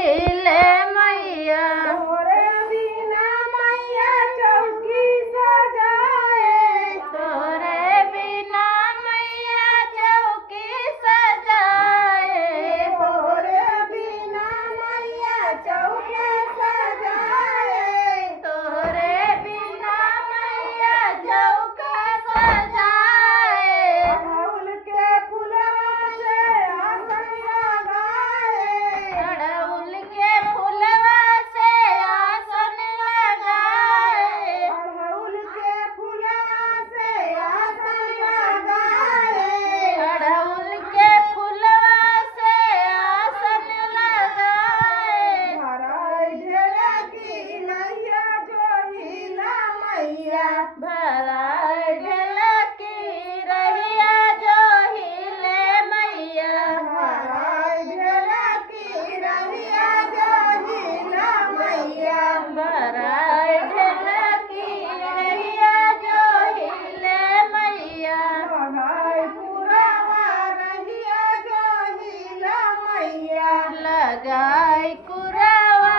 हिले मैया तोरे बिना मैया चौकी सजाए तोरे बिना मैया चौकी सजाए तोरे बिना मैया चौकी सजाए तोरे बिना मैया चौका सजाए अड़हुल के फुलवा से आसन लगाए अड़हुल के फुलवा से आसन लगाए अड़हुल के फुलवा से आसन लगाए अड़हुल के फुलवा से आसन लगाए भराई ढेला की नैया जो हिला मैया भराए ढलकी रहिया जो हिले मैया भराई ढेला की रहिया जो हिला मैया भराए ढलकी रहिया जो हिले मैया भराई पुरावा रहिया जो हिला मैया लगाई कुरावा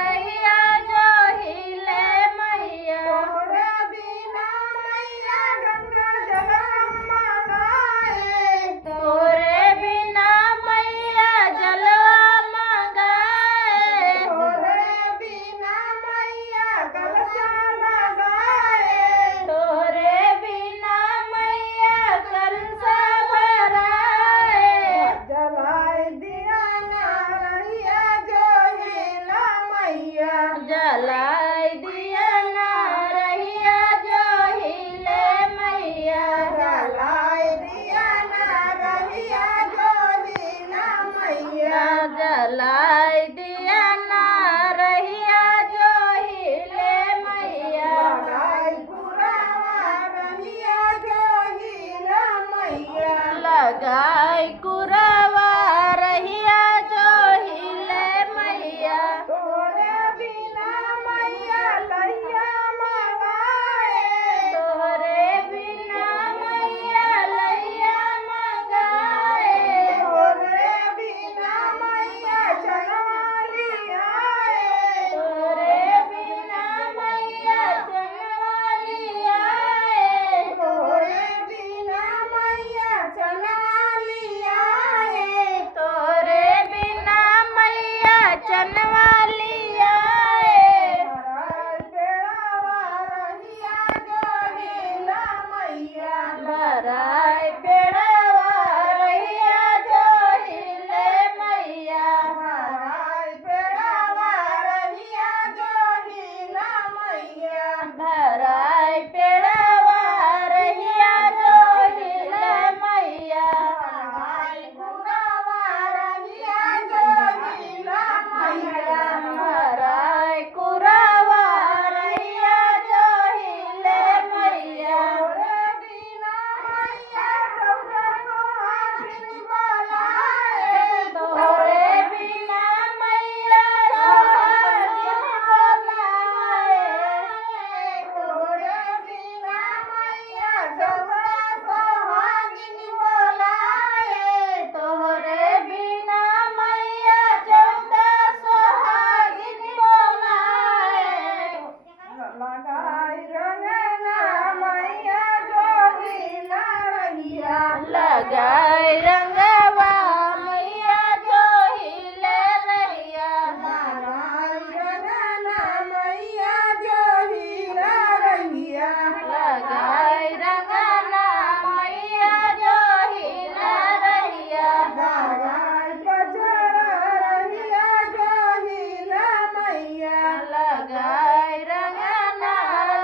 रहिया जो हिले मैया तोरे बिना मैया गंगा जल मंगाए तोरे बिना मैया जलवा मंगाए तोरे बिना मैया कलशा लगाए तोरे बिना मैया कलसा भराए जलाए दिया ना रहिया जो हिला मैया जलाई दिया ना रहिया जो हिले मैया जलाए दिया ना रहिया जो हिला मैया जलाई दिया ना रहिया जो हिले मैया लगाई पुरावा रहिया जो हिला मैया लगाई कुरावा रहिया जो हिले मैया तोरे बिना मैया लैया मंगाए तोरे बिना मैया लैया मंगाए तोरे बिना मैया चलवाली आए तोरे बिना मैया चलवाली आए तोरे बिना मैया चलवाली आए तोरे बिना मैया चनवाली आए भराए पेड़ावा रहिया जो हिला मैया भराए पेड़वा रहिया जो हिले मैया भराए पेड़ावा रहिया जो हिला मैया भराए पेड़वा रहिया जो हिले मैया भराए पुरावा रहिया जो हिला मैया भराए कुरावा रहिया जो हिले मैया तोरे बिना मैया चौका सोहागिन बोलाए तोरे बिना मैया सोहागिन बोलाए तोरे बिना मैया चौका सोहागिन बोलाए तोरे बिना मैया चौदह सोहागिन बोलाए लगाई रंगना मैया जो हिला रहिया लगाई रंगवा मैया जो हिले रहिया लगाई रंगना मैया जो हिला रहिया लगाई रंगना मैया जो हिले रहिया लगाई बजरा रहिया जो हिला मैया लगाई रंगना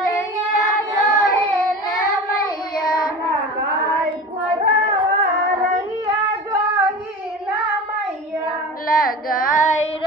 रहिया जो हिले मैया लगाई पुरावा रहिया जो हिला मैया लगाई